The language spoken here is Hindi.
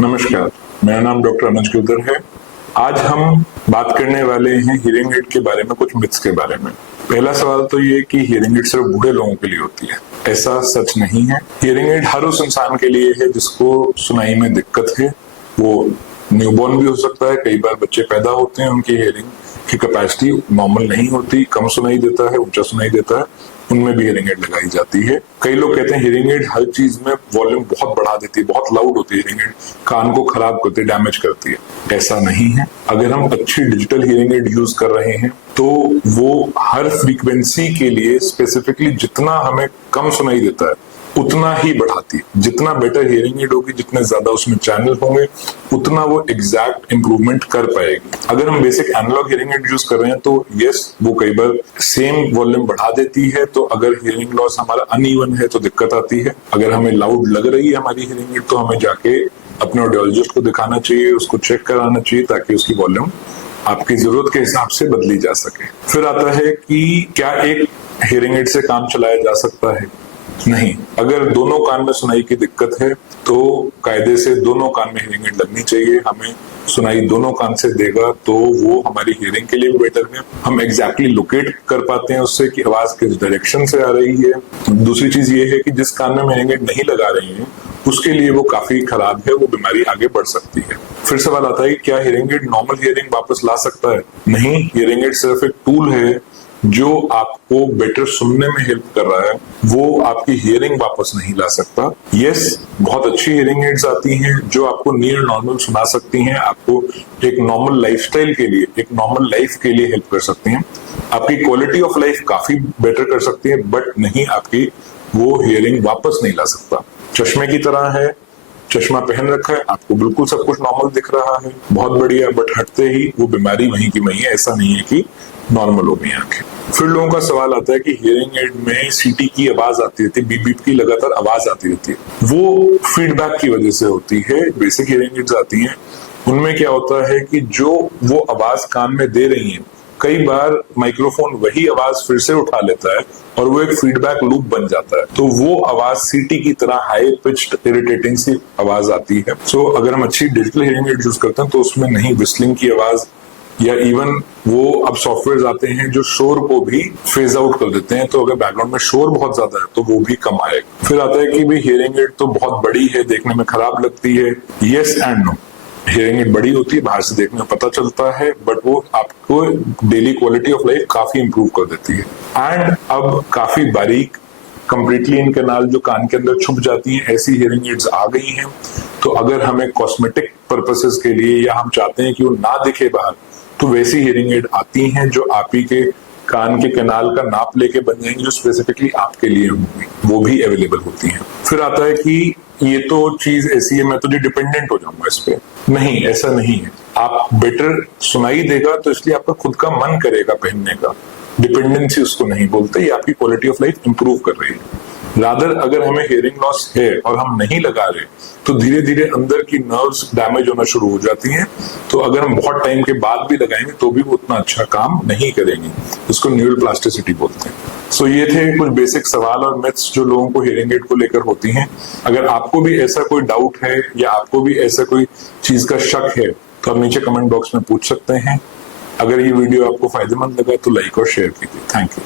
नमस्कार, मेरा नाम डॉक्टर अनुज गुर्जर है। आज हम बात करने वाले हैं हियरिंग एड के बारे में, कुछ मिथ्स के बारे में। पहला सवाल तो ये कि हियरिंग एड सिर्फ बूढ़े लोगों के लिए होती है। ऐसा सच नहीं है। हियरिंग एड हर उस इंसान के लिए है जिसको सुनाई में दिक्कत है। वो न्यूबॉर्न भी हो सकता है, कई बार बच्चे पैदा होते हैं उनकी हियरिंग की कैपेसिटी नॉर्मल नहीं होती, कम सुनाई देता है, ऊंचा सुनाई देता है, उनमें भी हियरिंग एड लगाई जाती है। कई लोग कहते हैं हियरिंग एड हर चीज में वॉल्यूम बहुत बढ़ा देती है, बहुत लाउड होती है हियरिंग एड, कान को खराब करती है, डैमेज करती है। ऐसा नहीं है। अगर हम अच्छी डिजिटल हियरिंग एड यूज कर रहे हैं तो वो हर फ्रीक्वेंसी के लिए स्पेसिफिकली जितना हमें कम सुनाई देता है उतना ही बढ़ाती है। जितना बेटर हियरिंग एड होगी, जितने ज्यादा उसमें चैनल होंगे, उतना वो एग्जैक्ट इंप्रूवमेंट कर पाएगी। अगर हम basic analogue hearing aid use कर रहे हैं तो यस, वो कई बार सेम वॉल्यूम बढ़ा देती है। तो अगर हियरिंग लॉस हमारा अनइवन है तो दिक्कत आती है। अगर हमें लाउड लग रही है हमारी हियरिंग एड तो हमें जाके अपने ऑडियोलॉजिस्ट को दिखाना चाहिए, उसको चेक कराना चाहिए ताकि उसकी वॉल्यूम आपकी जरूरत के हिसाब से बदली जा सके। फिर आता है कि क्या एक हियरिंग एड से काम चलाया जा सकता है? नहीं। अगर दोनों कान में सुनाई की दिक्कत है तो कायदे से दोनों कान में हियरिंग एड लगनी चाहिए। हमें सुनाई दोनों कान से देगा तो वो हमारी हियरिंग के लिए भी बेटर है। हम एग्जैक्टली लोकेट कर पाते हैं उससे कि आवाज किस डायरेक्शन से आ रही है। दूसरी चीज ये है कि जिस कान में हियरिंग एड नहीं लगा रही है उसके लिए वो काफी खराब है, वो बीमारी आगे बढ़ सकती है। फिर सवाल आता है क्या हियरिंग एड नॉर्मल हियरिंग वापस ला सकता है? नहीं, हियरिंग एड सिर्फ एक टूल है जो आपको बेटर सुनने में हेल्प कर रहा है, वो आपकी हियरिंग वापस नहीं ला सकता। यस, बहुत अच्छी हियरिंग एड्स आती हैं जो आपको नियर नॉर्मल सुना सकती हैं, आपको एक नॉर्मल लाइफस्टाइल के लिए, एक नॉर्मल लाइफ के लिए हेल्प कर सकती हैं, आपकी क्वालिटी ऑफ लाइफ काफी बेटर कर सकती है, बट नहीं, आपकी वो हियरिंग वापस नहीं ला सकता। चश्मे की तरह है, चश्मा पहन रखा है, आपको बिल्कुल सब कुछ नॉर्मल दिख रहा है, बहुत बढ़िया, बट हटते ही वो बीमारी वहीं की वहीं है। ऐसा नहीं है कि नॉर्मल हो गई आंखें। फिर लोगों का सवाल आता है कि हियरिंग एड में सीटी की आवाज आती रहती है, बीप बीप की लगातार आवाज आती रहती है। वो फीडबैक की वजह से होती है। बेसिक हियरिंग एड्स आती हैं, उनमें क्या होता है कि जो वो आवाज कान में दे रही है, कई बार माइक्रोफोन वही आवाज फिर से उठा लेता है और वो एक फीडबैक लूप बन जाता है। तो वो आवाज सीटी की तरह हाई पिच्ड इरिटेटिंग सी आवाज आती है। सो अगर हम अच्छी डिजिटल हियरिंग एड यूज करते हैं तो उसमें नहीं विस्लिंग की आवाज, या इवन वो अब सॉफ्टवेयर आते हैं जो शोर को भी फेज आउट कर देते हैं, तो अगर बैकग्राउंड में शोर बहुत ज्यादा है तो वो भी कम आएगा। फिर आता है कि भाई हियरिंग एड तो बहुत बड़ी है, देखने में खराब लगती है। Yes and no, hearing aid बड़ी होती है, बाहर से देखने में पता चलता है, बट वो आपको डेली क्वालिटी ऑफ लाइफ काफी इंप्रूव कर देती है। एंड अब काफी बारीक कंप्लीटली इन कैनाल जो कान के अंदर छुप जाती हैं, ऐसी हियरिंग एड्स आ गई हैं। तो अगर हमें कॉस्मेटिक पर्पसेस के लिए, या हम चाहते हैं कि वो ना दिखे बाहर, तो वैसी हियरिंग एड आती हैं जो आप ही के कान के कैनाल का नाप लेके बन जाएंगी, जो स्पेसिफिकली आपके लिए होंगी, वो भी अवेलेबल होती हैं। फिर आता है कि ये तो चीज ऐसी है, मैं तो डिपेंडेंट हो जाऊंगा इस पे। नहीं, ऐसा नहीं है। आप बेटर सुनाई देगा तो इसलिए आपका खुद का मन करेगा पहनने का। डिपेंडेंसी उसको नहीं बोलते, ये आपकी क्वालिटी ऑफ लाइफ इंप्रूव कर रही है। रादर अगर हमें हियरिंग लॉस है और हम नहीं लगा रहे तो धीरे धीरे अंदर की नर्व्स डैमेज होना शुरू हो जाती हैं। तो अगर हम बहुत टाइम के बाद भी लगाएंगे तो भी वो उतना अच्छा काम नहीं करेंगे। इसको न्यूरल प्लास्टिसिटी बोलते हैं। सो ये थे कुछ बेसिक सवाल और मिथ्स जो लोगों को हियरिंग एड को लेकर होती हैं। अगर आपको भी ऐसा कोई डाउट है या आपको भी ऐसा कोई चीज का शक है तो आप नीचे कमेंट बॉक्स में पूछ सकते हैं। अगर ये वीडियो आपको फायदेमंद लगा तो लाइक और शेयर कीजिए। Thank you.